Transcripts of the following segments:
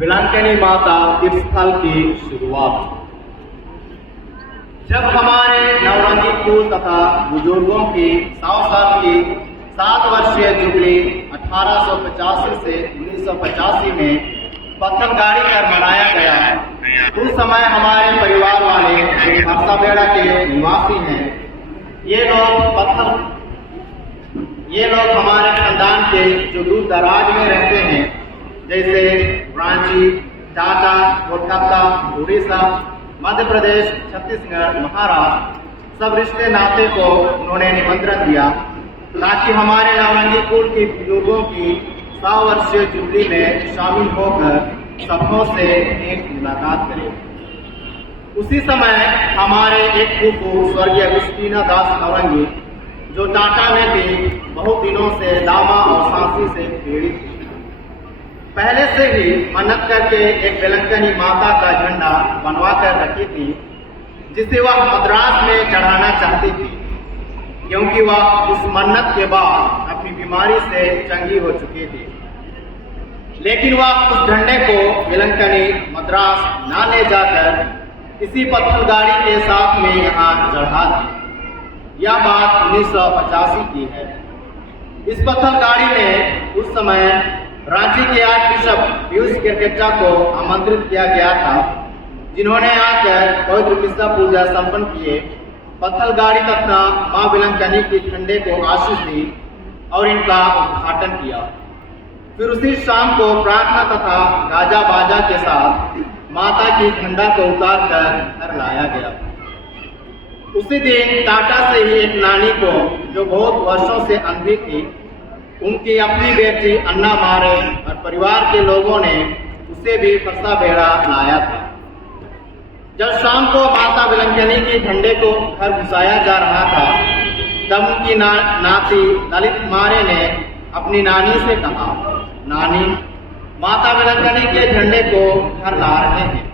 विलंकनी माता तीर्थस्थल की शुरुआत। जब हमारे नवरंगी कुल तथा बुजुर्गों की 100 साल की 7 वर्षीय जुबली 1885 से 1985 में पत्थर गाड़ी कर मनाया गया, उस समय हमारे परिवार वाले जो फरसाबेड़ा के निवासी हैं, ये लोग हमारे खानदान के जो दूर दराज में रहते हैं, जैसे रांची, टाटा, कोलकाता, उड़ीसा, मध्य प्रदेश, छत्तीसगढ़, महाराष्ट्र, सब रिश्ते नाते को उन्होंने निमंत्रण दिया ताकि हमारे नवरंगी कुल की बुजुर्गों की 100 वर्षीय जुबली में शामिल होकर सबों से एक मुलाकात करें। उसी समय हमारे एक फूफू स्वर्गीय अगस्तीना दास नवरंगी, जो टाटा में थी, बहुत दिनों से दामा और सांसी से पीड़ित थी। पहले से ही मन्नत करके एक विलंकनी माता का झंडा बनवा कर रखी थी, जिसे वह मद्रास में चढ़ाना चाहती थी, क्योंकि वह उस मन्नत के बाद अपनी बीमारी से चंगी हो चुकी थी। लेकिन वह उस झंडे को विलंकनी मद्रास न ले जाकर इसी पत्थर गाड़ी के साथ में यहाँ चढ़ा दी। यह बात 1985 की है। इस पत्थर गाड़ी में उस समय रांची के आर्च बिशप पीयूष किरकेट्टा को आमंत्रित किया गया था, जिन्होंने आकर पवित्र मिस्सा पूजा संपन्न किए, पत्थर गाड़ी तथा मां विलंकनी के झंडे को आशीष दी और इनका उद्घाटन किया। फिर उसी शाम को प्रार्थना तथा गाजा बाजा के साथ माता की झंडा को उतार कर घर लाया गया। उसी दिन टाटा से ही एक नानी को, जो बहुत वर्षों से अंधी थी, उनकी अपनी बेटी अन्ना मारे और परिवार के लोगों ने उसे भी फरसाबेड़ा लाया था। जब शाम को माता विलंकनी के झंडे को घर घुसाया जा रहा था, तब उनकी नाती ललित मारे ने अपनी नानी से कहा, नानी, माता विलंकनी के झंडे को घर ला रहे हैं।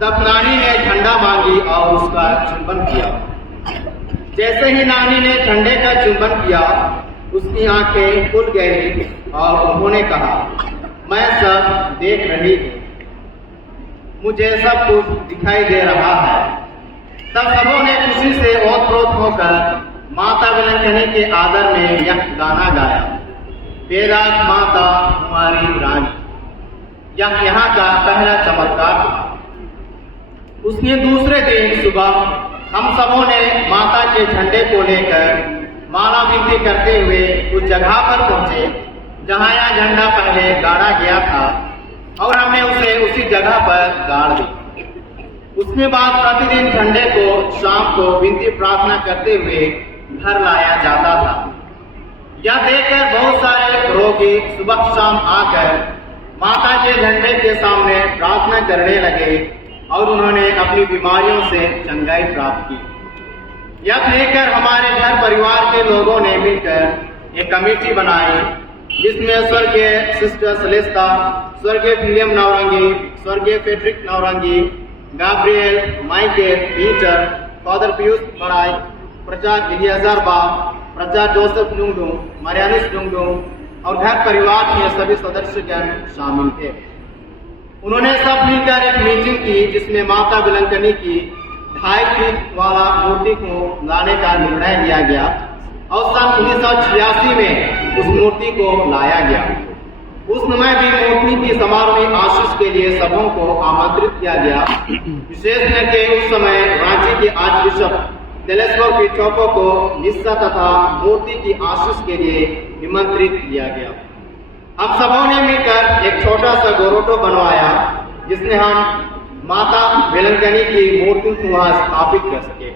तब नानी ने झंडा मांगी और उसका चुंबन किया। जैसे ही नानी ने झंडे का चुंबन किया, उसकी आंखें खुल गई और उन्होंने कहा, मैं सब देख रही हूँ, मुझे सब कुछ दिखाई दे रहा है। तब सबों ने खुशी से ओत-प्रोत होकर माता विलंकनी के आदर में यह गाना गाया, बेदाग माता हमारी रानी। यह यहाँ का पहला चमत्कार था। उसके दूसरे दिन सुबह हम सबों ने माता के झंडे को लेकर माला विनती करते हुए उस जगह पर पहुंचे जहां यह झंडा पहले गाड़ा गया था, और हमने उसे उसी जगह पर गाड़ दी। उसके बाद प्रतिदिन झंडे को शाम को विनती प्रार्थना करते हुए घर लाया जाता था। यह देखकर बहुत सारे रोगी सुबह शाम आकर माता के झंडे के सामने प्रार्थना करने लगे और उन्होंने अपनी बीमारियों से चंगाई प्राप्त की। यह लेकर हमारे घर परिवार के लोगों ने मिलकर एक कमेटी बनाई, जिसमें स्वर्गीय सिस्टर सेलेस्ता, स्वर्गीय विलियम नवरंगी, स्वर्गीय Frederick Navrangi, Gabriel, Michael, Peter, father Piyush Badai, प्रचार इलियाजार बा, प्रचार जोसेफ डुंगडू, मरियानिस डुंगडू और घर परिवार के सभी सदस्यगण शामिल थे। उन्होंने सब मिलकर एक मीटिंग की, जिसमें माता विलंकनी की 2.5 फीट वाला मूर्ति को लाने का निर्णय लिया गया और सन 1986 में उस मूर्ति को लाया गया। उस समय भी मूर्ति की समारोही आशीष के लिए सबों को आमंत्रित किया गया। विशेष करके उस समय रांची के आर्च बिशप तेलेस्फोर पिछोको को मिस्सा तथा मूर्ति की आशीष के लिए निमंत्रित किया गया। हम सबों ने मिलकर एक छोटा सा गोरोटो बनवाया, जिसमें हम माता विलंकनी की मूर्ति को वहां स्थापित कर सके।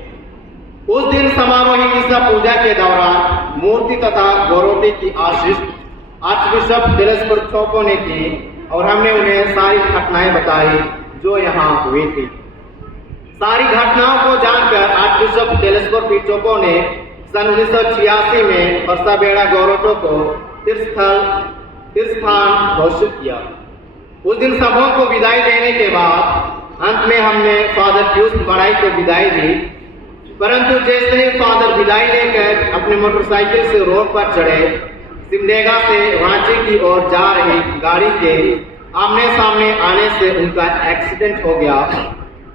उस दिन समारोही मिस्सा पूजा के दौरान मूर्ति तथा गोरोटे की आशीष आर्च बिशप तेलेस्फोर पिछोको ने की और हमने उन्हें सारी घटनाएं बताई जो यहाँ हुई थी। सारी घटनाओं को जानकर आर्च बिशप तेलेस्फोर पिछोको ने सन 1986 में फरसाबेड़ा गोरोटो को तीर्थस्थान घोषित किया। उस दिन सबों को विदाई देने के बाद अंत में हमने फादर पीयूष बड़ाई को विदाई दी, परंतु जैसे ही फादर विदाई लेकर अपने मोटरसाइकिल से रोड पर चढ़े, सिमडेगा से रांची की ओर जा रही गाड़ी के आमने सामने आने से उनका एक्सीडेंट हो गया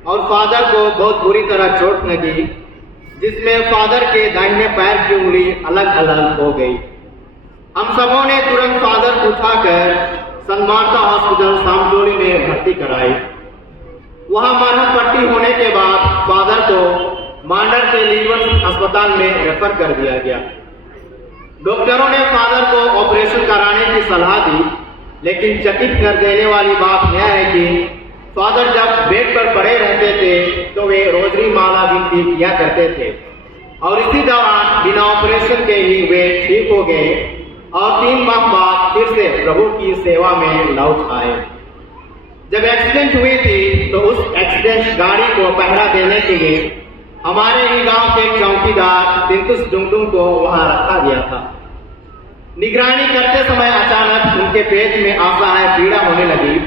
और फादर को बहुत बुरी तरह चोट लगी, जिसमें फादर के दाहिने पैर की उंगली अलग अलग हो गई। हम सबों ने तुरंत फादर को उठाकर सन मार्था हॉस्पिटल सामजोली में भर्ती कराई। वहां मरहम पट्टी होने के बाद फादर को मांडर के लीवर अस्पताल में रेफर कर दिया गया। डॉक्टरों ने फादर को ऑपरेशन कराने की सलाह दी, लेकिन चकित कर देने वाली बात यह है कि फादर जब बेड पर पड़े रहते थे तो वे रोजरी माला विनती किया करते थे और इसी दौरान बिना ऑपरेशन के ही वे ठीक हो गए और 3 माह बाद फिर से प्रभु की सेवा में लौट आए। जब एक्सीडेंट हुई थी तो उस एक्सीडेंट गाड़ी को पहरा देने के लिए हमारे ही गांव के चौकीदार तिंतुस डुंगडुंग को वहां रखा गया था। निगरानी करते समय अचानक उनके पेट में असहाय पीड़ा होने लगी।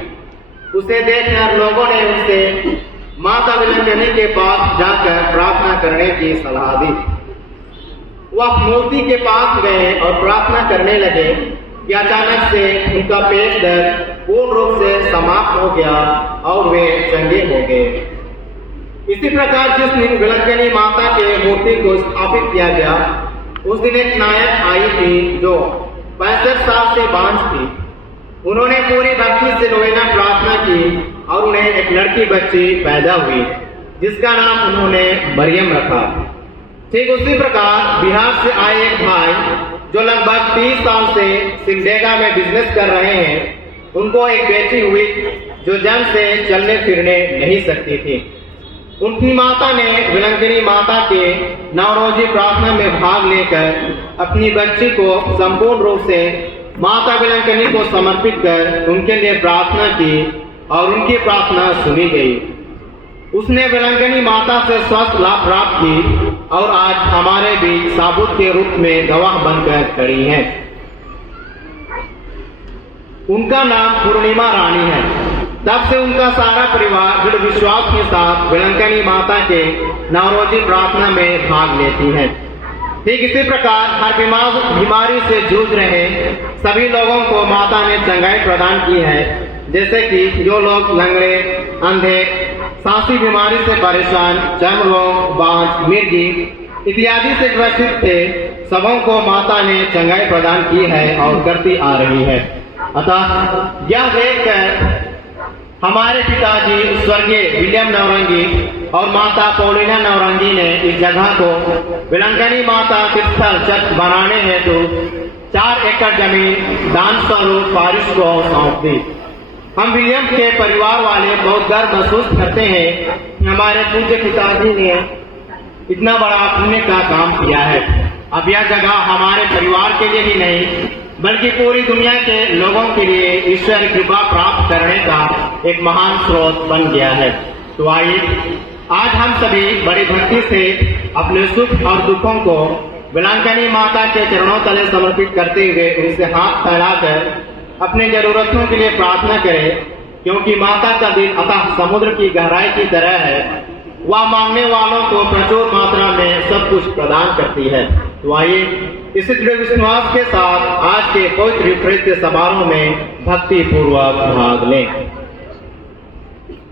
उसे देखकर लोगों ने उनसे माता विलंगनी के पास जाकर प्रार्थना करने की सलाह दी। वह मूर्ति के पास गए और प्रार्थना करने लगे कि अचानक से उनका पेट दर्द पूर्ण रूप से समाप्त हो गया और वे चंगे हो गए। इसी प्रकार जिस दिन विलंगनी माता के मूर्ति को स्थापित किया गया, उस दिन एक नायक आई थी जो 65 साल से बांझ थी। उन्होंने पूरी भक्ति से नोवेना प्रार्थना की और उन्हें एक लड़की बच्ची पैदा हुई, जिसका नाम उन्होंने मरियम रखा। ठीक उसी प्रकार बिहार से आए एक भाई जो लगभग 30 साल से सिमडेगा में बिजनेस कर रहे हैं, उनको एक बेटी हुई जो जन्म से चलने फिरने नहीं सकती थी। उनकी माता ने विलंगनी माता के नवरोजी प्रार्थना में भाग लेकर अपनी बच्ची को संपूर्ण रूप से माता विलंगनी को समर्पित कर उनके लिए प्रार्थना की और उनकी प्रार्थना सुनी गई। उसने विलंगनी माता से स्वस्थ लाभ प्राप्त की और आज हमारे बीच साबुत के रूप में गवाह बनकर खड़ी है। उनका नाम पूर्णिमा रानी है। तब से उनका सारा परिवार दृढ़ विश्वास के साथ विलंगनी माता के नवरोजी प्रार्थना में भाग लेती है। ठीक इसी प्रकार हर बीमारी से जूझ रहे सभी लोगों को माता ने चंगाई प्रदान की है, जैसे कि जो लोग लंगड़े, अंधे, सांसी बीमारी से परेशान, चर्म रोग, बांझ, मिर्गी इत्यादि से ग्रसित थे, सबों को माता ने चंगाई प्रदान की है और करती आ रही है। अतः यह देखकर हमारे पिताजी स्वर्गीय विलियम नवरंगी और माता पौलिना नवरंगी ने इस जगह को विलंगनी माता तीर्थस्थल चर्च बनाने हेतु 4 एकड़ जमीन दान स्वरूप पारिश को सौंप दी। हम विलियम के परिवार वाले बहुत गर्व महसूस करते हैं कि हमारे पूज्य पिताजी ने इतना बड़ा पुण्य का काम किया है। अब यह जगह हमारे परिवार के लिए ही नहीं बल्कि पूरी दुनिया के लोगों के लिए ईश्वर कृपा प्राप्त करने का एक महान स्रोत बन गया है। तो आइए आज हम सभी बड़ी भक्ति से अपने सुख और दुखों को विलंगनी माता के चरणों तले समर्पित करते हुए उनसे हाथ फैलाकर अपने जरूरतों के लिए प्रार्थना करें, क्योंकि माता का दिल अतः समुद्र की गहराई की तरह है। वह मांगने वालों को प्रचुर मात्रा में सब कुछ प्रदान करती है। तो आइए इसी दृढ़ विश्वास के साथ आज के पवित्र यूकरिस्ट समारोह में भक्ति पूर्वक भाग लें।